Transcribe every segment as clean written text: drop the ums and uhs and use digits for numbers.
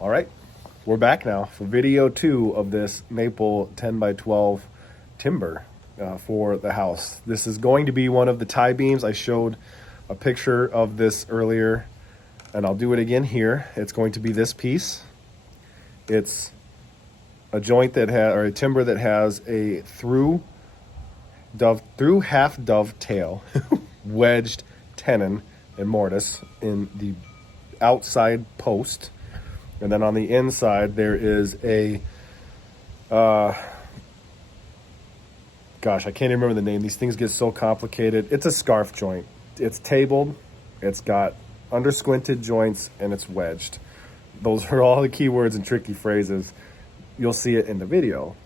All right, we're back now for video 2 of this maple 10 by 12 timber for the house. This is going to be one of the tie beams. I showed a picture of this earlier, and I'll do it again here. It's going to be this piece. It's a joint that has, or a timber that has a through half dovetail wedged tenon and mortise in the outside post. And then on the inside, there is a, gosh, I can't even remember the name. These things get so complicated. It's a scarf joint. It's tabled, it's got under-squinted joints, and it's wedged. Those are all the keywords and tricky phrases. You'll see it in the video.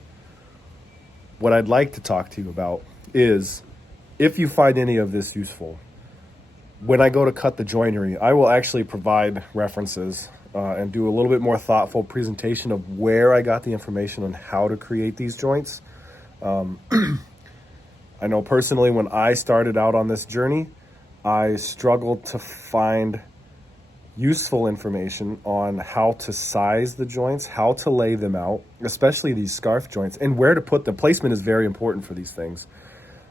What I'd like to talk to you about is, if you find any of this useful, when I go to cut the joinery, I will actually provide references and do a little bit more thoughtful presentation of where I got the information on how to create these joints. I know personally when I started out on this journey, I struggled to find useful information on how to size the joints, how to lay them out, especially these scarf joints, and where to put them. Placement is very important for these things.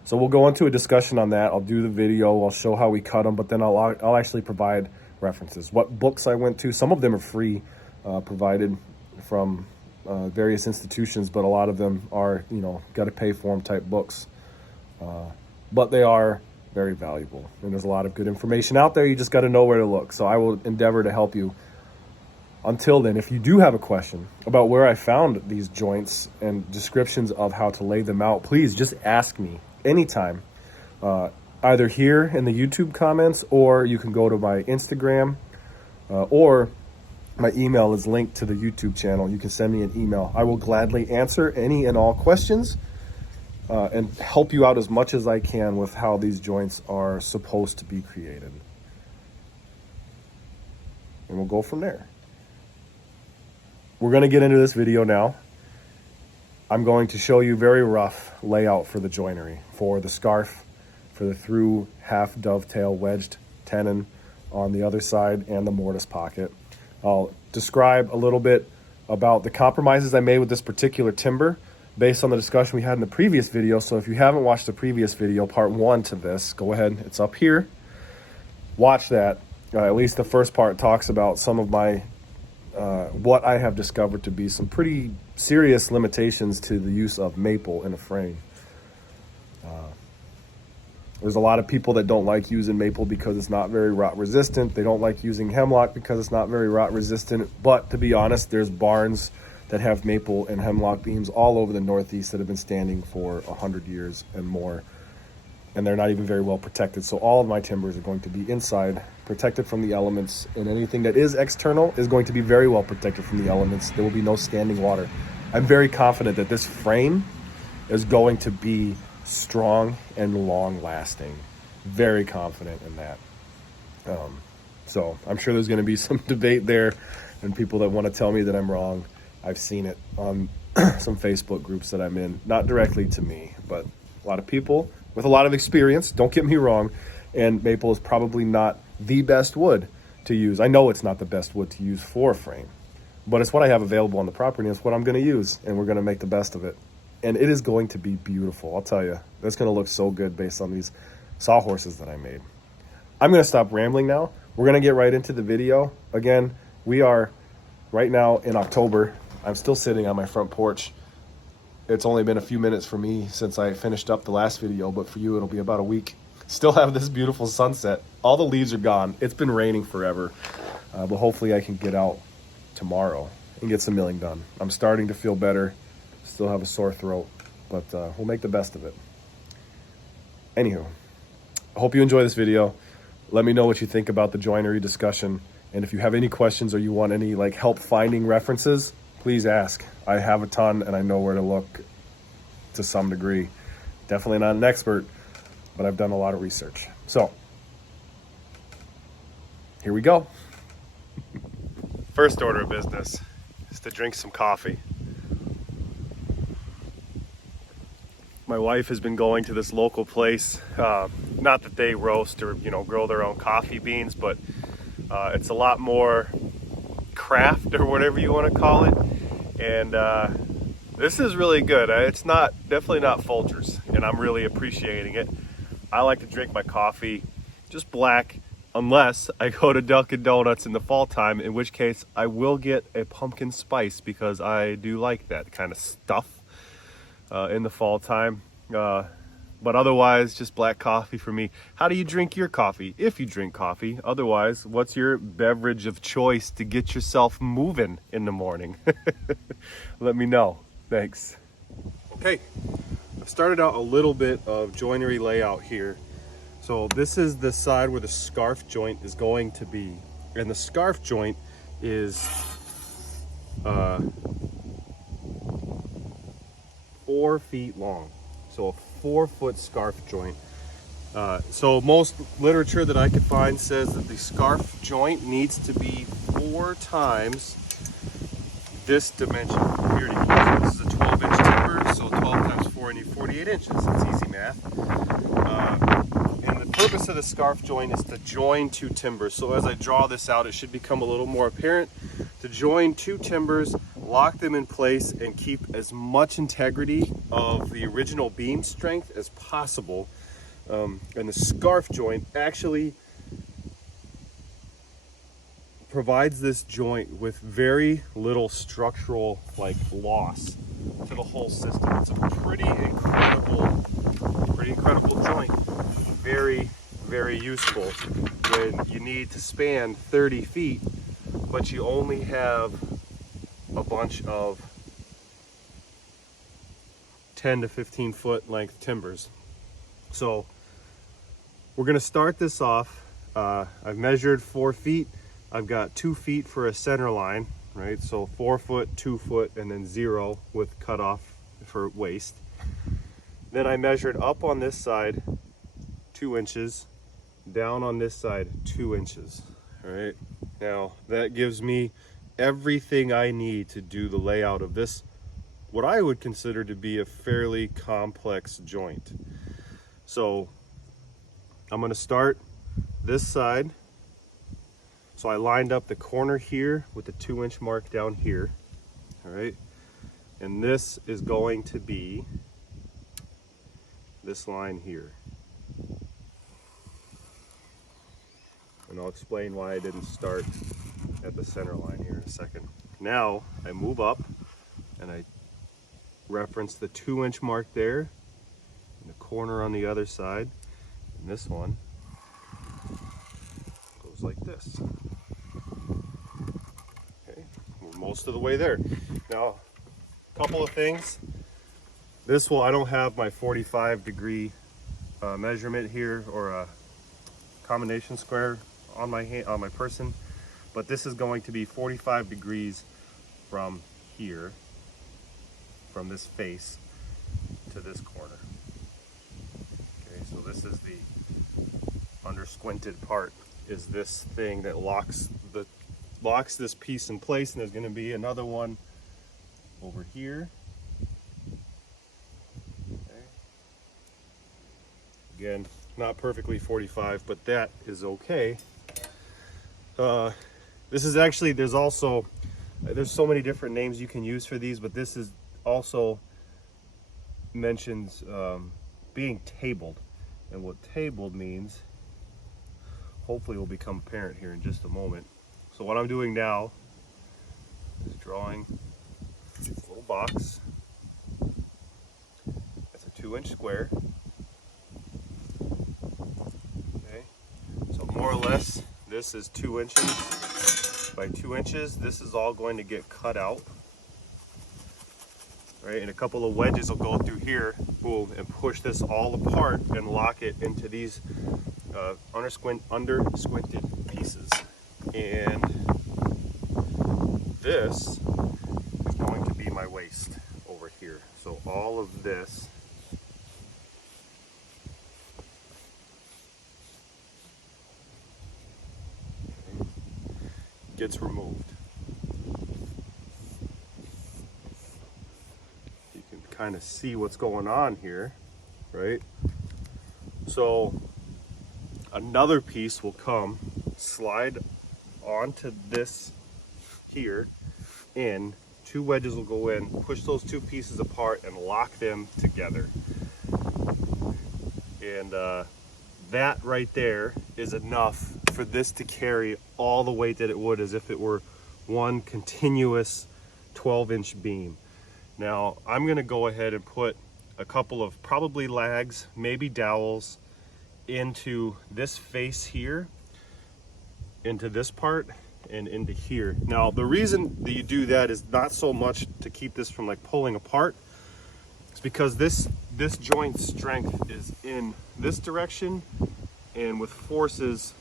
So we'll go into a discussion on that. I'll do the video, I'll show how we cut them, but then I'll actually provide references, what books I went to. Some of them are free, provided from various institutions, but a lot of them are, you know, got to pay for them type books. But they are very valuable, and there's a lot of good information out there. You just got to know where to look. So I will endeavor to help you. Until then, if you do have a question about where I found these joints and descriptions of how to lay them out, please just ask me anytime. Either here in the YouTube comments, or you can go to my Instagram, or my email is linked to the YouTube channel. You can send me an email. I will gladly answer any and all questions and help you out as much as I can with how these joints are supposed to be created. And we'll go from there. We're going to get into this video now. I'm going to show you very rough layout for the joinery, for the scarf, for the through half dovetail wedged tenon on the other side, and the mortise pocket. I'll describe a little bit about the compromises I made with this particular timber based on the discussion we had in the previous video. So if you haven't watched the previous video, part 1 to this, go ahead, it's up here. Watch that. At least the first part talks about some of my, what I have discovered to be some pretty serious limitations to the use of maple in a frame. There's a lot of people that don't like using maple because it's not very rot resistant. They don't like using hemlock because it's not very rot resistant. But to be honest, there's barns that have maple and hemlock beams all over the Northeast that have been standing for 100 years and more. And they're not even very well protected. So all of my timbers are going to be inside, protected from the elements. And anything that is external is going to be very well protected from the elements. There will be no standing water. I'm very confident that this frame is going to be strong and long lasting. Very confident in that. So I'm sure there's going to be some debate there and people that want to tell me that I'm wrong. I've seen it on some Facebook groups that I'm in, not directly to me, but a lot of people with a lot of experience. Don't get me wrong. And maple is probably not the best wood to use. I know it's not the best wood to use for a frame, but it's what I have available on the property. And it's what I'm going to use, and we're going to make the best of it. And it is going to be beautiful. I'll tell you, that's going to look so good based on these sawhorses that I made. I'm going to stop rambling now. We're going to get right into the video. Again, we are right now in October. I'm still sitting on my front porch. It's only been a few minutes for me since I finished up the last video, but for you, it'll be about a week. Still have this beautiful sunset. All the leaves are gone. It's been raining forever, but hopefully I can get out tomorrow and get some milling done. I'm starting to feel better. Still have a sore throat, but we'll make the best of it. Anywho, I hope you enjoy this video. Let me know what you think about the joinery discussion. And if you have any questions or you want any help finding references, please ask. I have a ton and I know where to look to some degree. Definitely not an expert, but I've done a lot of research. So here we go. First order of business is to drink some coffee. My wife has been going to this local place, not that they roast or, grow their own coffee beans, but it's a lot more craft or whatever you want to call it. And this is really good. It's definitely not Folgers, and I'm really appreciating it. I like to drink my coffee just black, unless I go to Dunkin' Donuts in the fall time, in which case I will get a pumpkin spice because I do like that kind of stuff in the fall time. But otherwise, just black coffee for me. How do you drink your coffee? If you drink coffee. Otherwise, what's your beverage of choice to get yourself moving in the morning? Let me know. Thanks. Okay, I've started out a little bit of joinery layout here. So this is the side where the scarf joint is going to be. And the scarf joint is 4 feet long. So a 4-foot scarf joint. So most literature that I could find says that the scarf joint needs to be 4 times this dimension. Here it is. This is a 12-inch timber, so 12 times 4, and 48 inches. That's easy math. And the purpose of the scarf joint is to join 2 timbers. So as I draw this out, it should become a little more apparent. To join 2 timbers, lock them in place, and keep as much integrity of the original beam strength as possible. And the scarf joint actually provides this joint with very little structural loss to the whole system. It's a pretty incredible joint. Very, very useful when you need to span 30 feet, but you only have a bunch of 10 to 15 foot length timbers. So we're going to start this off. I've measured 4 feet. I've got 2 feet for a center line, right? So 4 foot, 2 foot, and then 0 with cutoff for waist. Then I measured up on this side 2 inches, down on this side 2 inches. All right. Now that gives me everything I need to do the layout of this, what I would consider to be a fairly complex joint. So I'm going to start this side. So I lined up the corner here with the 2-inch mark down here. All right. And this is going to be this line here. And I'll explain why I didn't start at the center line here in a second. Now I move up and I reference the 2-inch mark there, and the corner on the other side, and this one goes like this. Okay, we're most of the way there. Now, a couple of things. I don't have my 45-degree measurement here, or a combination square on my person, but this is going to be 45 degrees from here, from this face to this corner. Okay, so this is the under squinted part, is this thing that locks this piece in place, and there's going to be another one over here. Okay. Again, not perfectly 45, but that is okay. This is actually, there's so many different names you can use for these, but this is also mentions being tabled. And what tabled means, hopefully will become apparent here in just a moment. So what I'm doing now is drawing a little box. That's a 2-inch square. Okay, so more or less this is 2 inches by 2 inches. This is all going to get cut out. Right, and a couple of wedges will go through here, boom, and push this all apart and lock it into these under squinted pieces. And this is going to be my waist over here. So all of this gets removed. You can kind of see what's going on here, right? So another piece will come, slide onto this here in, 2 wedges will go in, push those 2 pieces apart and lock them together. And that right there is enough for this to carry all the weight that it would as if it were one continuous 12-inch beam. Now I'm going to go ahead and put a couple of probably lags, maybe dowels, into this face here, into this part, and into here. Now the reason that you do that is not so much to keep this from like pulling apart. It's because this joint strength is in this direction and with forces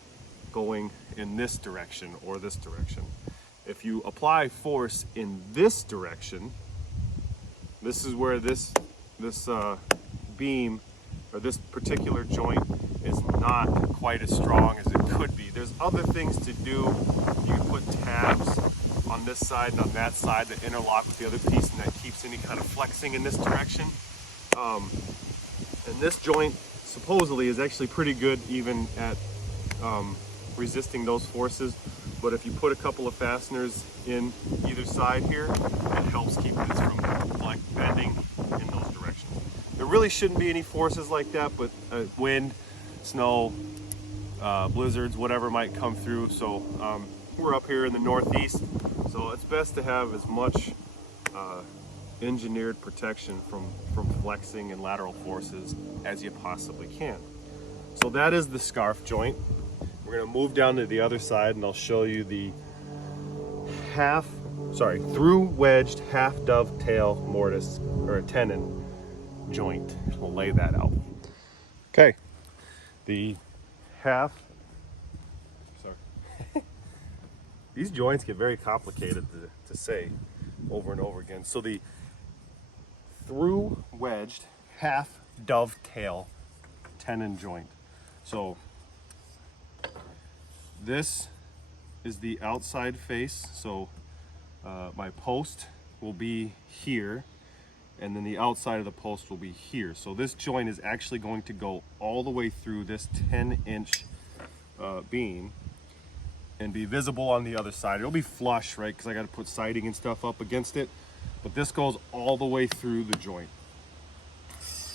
going in this direction or this direction. If you apply force in this direction, this is where this beam or this particular joint is not quite as strong as it could be. There's other things to do. You can put tabs on this side and on that side that interlock with the other piece, and that keeps any kind of flexing in this direction. And this joint supposedly is actually pretty good even at resisting those forces. But if you put a couple of fasteners in either side here, it helps keep this from like bending in those directions. There really shouldn't be any forces like that, but wind, snow, blizzards, whatever might come through. So we're up here in the Northeast, so it's best to have as much engineered protection from flexing and lateral forces as you possibly can. So that is the scarf joint. We're going to move down to the other side and I'll show you the through wedged half dovetail mortise or a tenon joint. We'll lay that out. Okay, the half, these joints get very complicated to say over and over again. So the through wedged half dovetail tenon joint. So this is the outside face. So my post will be here, and then the outside of the post will be here. So this joint is actually going to go all the way through this 10-inch beam and be visible on the other side. It'll be flush, right? Because I got to put siding and stuff up against it. But this goes all the way through the joint,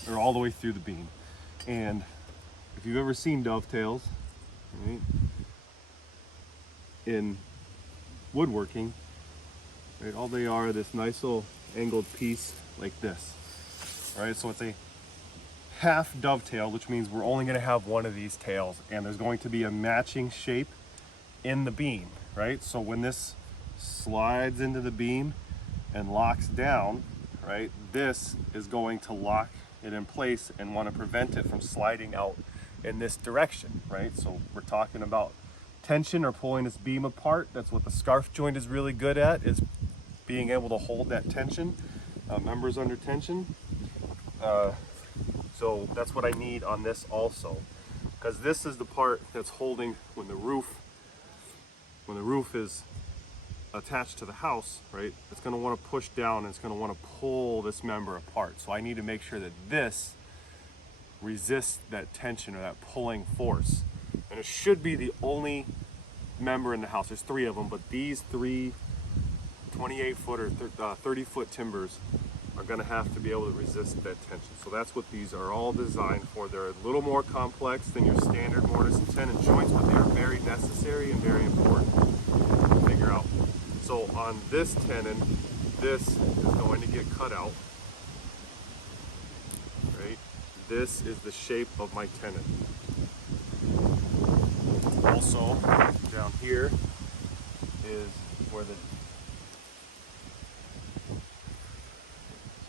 or all the way through the beam. And if you've ever seen dovetails, right, in woodworking, right, all they are this nice little angled piece like this. Right, so it's a half dovetail, which means we're only going to have one of these tails, and there's going to be a matching shape in the beam, right? So when this slides into the beam and locks down, right, this is going to lock it in place and want to prevent it from sliding out in this direction, right? So we're talking about tension or pulling this beam apart. That's what the scarf joint is really good at, is being able to hold that tension, members under tension. So that's what I need on this also, because this is the part that's holding when the roof is attached to the house, right? It's going to want to push down and it's going to want to pull this member apart. So I need to make sure that this resists that tension or that pulling force. And it should be the only member in the house. There's 3 of them, but these 3 28-foot or 30-foot timbers are going to have to be able to resist that tension. So that's what these are all designed for. They're a little more complex than your standard mortise and tenon joints, but they are very necessary and very important to figure out. So on this tenon, this is going to get cut out, right? This is the shape of my tenon. Also, down here is where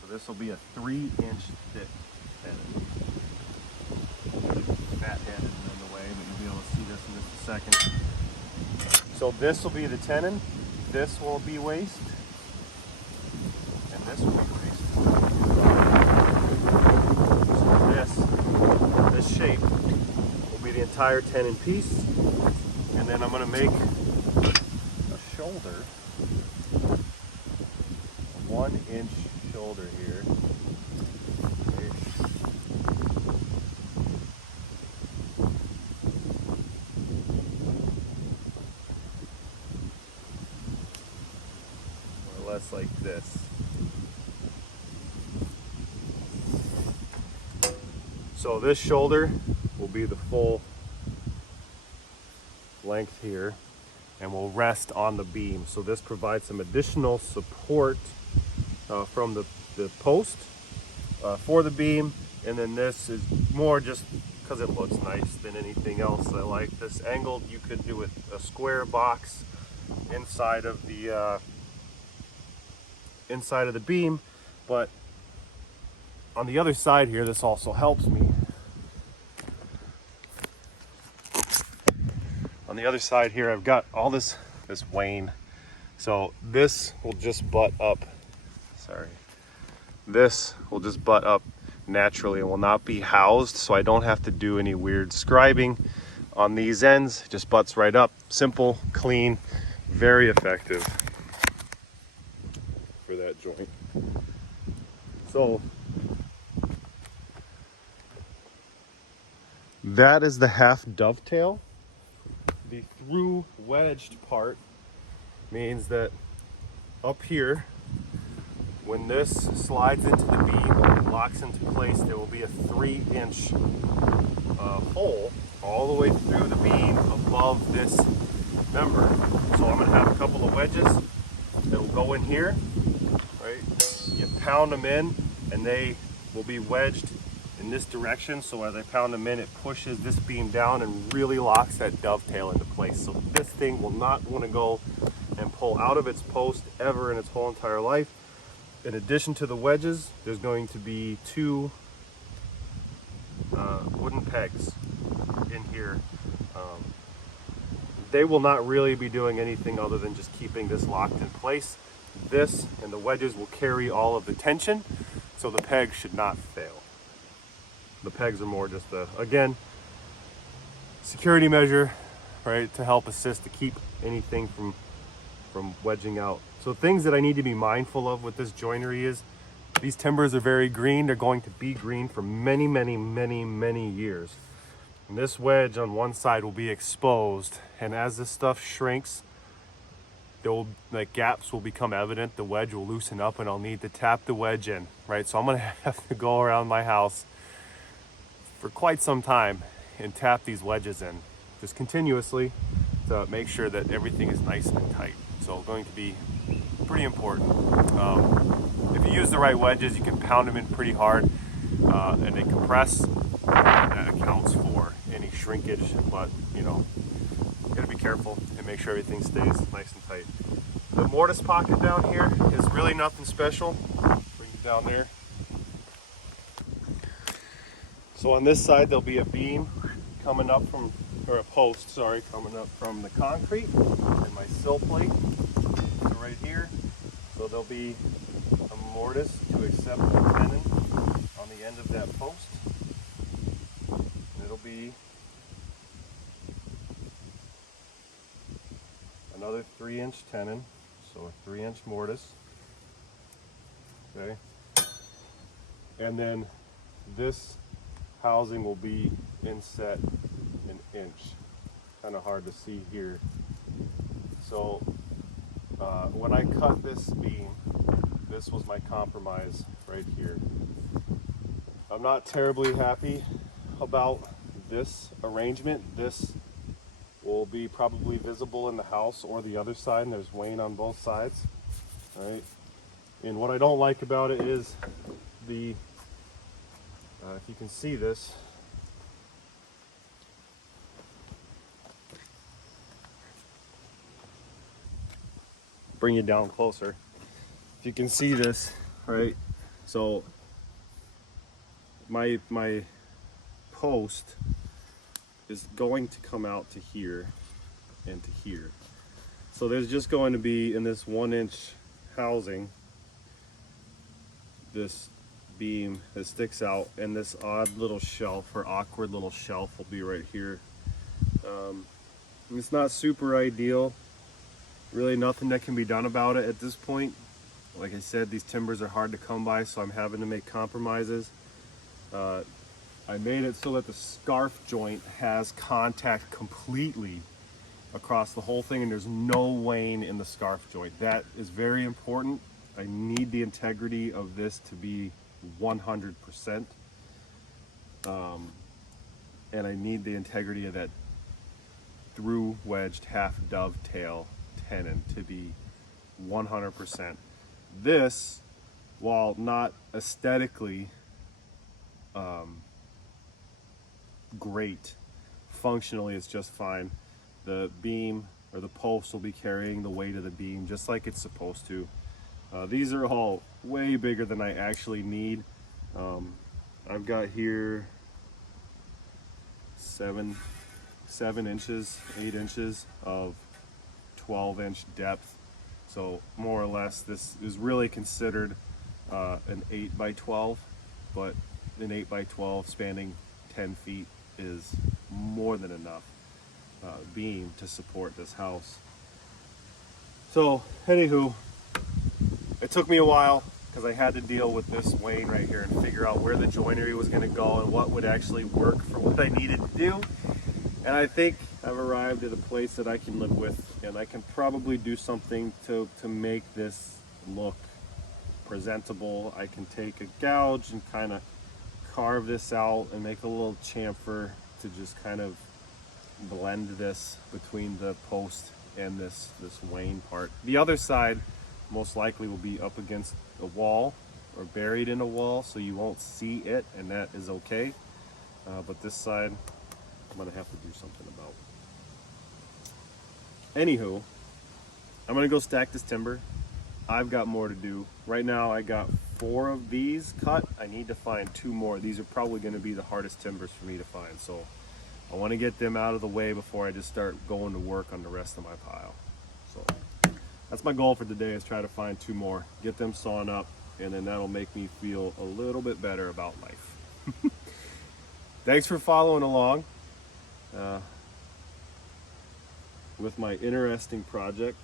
so this will be a 3-inch thick tenon. Fat-headed in the way, but you'll be able to see this in just a second. So this will be the tenon, this will be waste, and this will be waste. So this shape will be the entire tenon piece, and then I'm going to make a shoulder, a 1-inch shoulder here. less like this. So this shoulder will be the full length here and will rest on the beam. So this provides some additional support from the post for the beam. And then this is more just because it looks nice than anything else. I like this angled. You could do it a square box inside of the beam, but on the other side here, this also helps me. On the other side here, I've got all this wane. So this will just butt up. Sorry. This will just butt up naturally and will not be housed, so I don't have to do any weird scribing on these ends. It just butts right up. Simple, clean, very effective for that joint. So that is the half dovetail. The through wedged part means that up here, when this slides into the beam and locks into place, there will be a 3-inch hole all the way through the beam above this member. So I'm going to have a couple of wedges that will go in here, right? You pound them in and they will be wedged in this direction. So as I pound them in, it pushes this beam down and really locks that dovetail into place. So this thing will not want to go and pull out of its post ever in its whole entire life. In addition to the wedges, there's going to be 2 wooden pegs in here. They will not really be doing anything other than just keeping this locked in place. This and the wedges will carry all of the tension, so the pegs should not fail. The pegs are more just again, security measure, right, to help assist to keep anything from wedging out. So things that I need to be mindful of with this joinery is these timbers are very green. They're going to be green for many, many, many, many years. And this wedge on one side will be exposed. And as this stuff shrinks, gaps will become evident. The wedge will loosen up and I'll need to tap the wedge in, right? So I'm gonna have to go around my house for quite some time and tap these wedges in just continuously to make sure that everything is nice and tight. So going to be pretty important. If you use the right wedges, you can pound them in pretty hard and they compress. That accounts for any shrinkage, but you know, you gotta be careful and make sure everything stays nice and tight. The mortise pocket down here is really nothing special. Bring it down there. So on this side, there'll be a beam coming up from, or a post, sorry, coming up from the concrete and my sill plate. So right here, so there'll be a mortise to accept the tenon on the end of that post. And it'll be another 3-inch tenon, so a 3-inch mortise. Okay, and then this housing will be inset 1 inch. Kind of hard to see here. So when I cut this beam, this was my compromise right here. I'm not terribly happy about this arrangement. This will be probably visible in the house or the other side, and there's wane on both sides. All right. And what I don't like about it is the if you can see this, bring you down closer. If you can see this, right? So my post is going to come out to here and to here. So there's just going to be in this 1-inch housing, this beam that sticks out, and this odd little shelf or awkward little shelf will be right here. It's not super ideal. Really nothing that can be done about it at this point. Like I said, these timbers are hard to come by, so I'm having to make compromises. I made it so that the scarf joint has contact completely across the whole thing, and there's no wane in the scarf joint. That is very important. I need the integrity of this to be 100%. And I need the integrity of that through wedged half dovetail tenon to be 100%. This, while not aesthetically great, functionally it's just fine. The beam or the post will be carrying the weight of the beam just like it's supposed to. These are all way bigger than I actually need. I've got here 7 inches, 8 inches of 12-inch depth. So more or less this is really considered an 8 by 12, but an 8 by 12 spanning 10 feet is more than enough beam to support this house. So anywho, it took me a while because I had to deal with this wane right here and figure out where the joinery was going to go and what would actually work for what I needed to do. And I think I've arrived at a place that I can live with, and I can probably do something to make this look presentable. I can take a gouge and kind of carve this out and make a little chamfer to just kind of blend this between the post and this wane part. The other side most likely will be up against a wall or buried in a wall, so you won't see it, and that is okay. But this side I'm gonna have to do something about. Anywho, I'm gonna go stack this timber. I've got more to do. Right now I got 4 of these cut. I need to find 2 more. These are probably gonna be the hardest timbers for me to find, so I wanna get them out of the way before I just start going to work on the rest of my pile. So that's my goal for today, is try to find 2 more, get them sawn up, and then that'll make me feel a little bit better about life. Thanks for following along with my interesting project.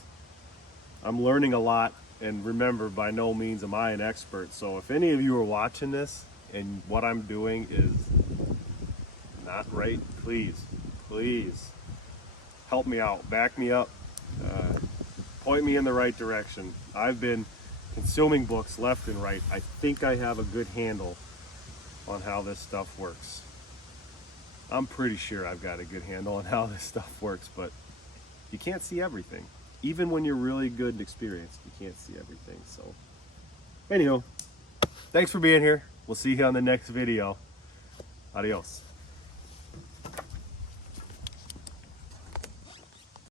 I'm learning a lot, and remember, by no means am I an expert, so if any of you are watching this and what I'm doing is not right, please help me out, back me up, point me in the right direction. I've been consuming books left and right. I think I have a good handle on how this stuff works. I'm pretty sure I've got a good handle on how this stuff works, but you can't see everything. Even when you're really good and experienced, you can't see everything. So anyhow, thanks for being here. We'll see you on the next video. Adios.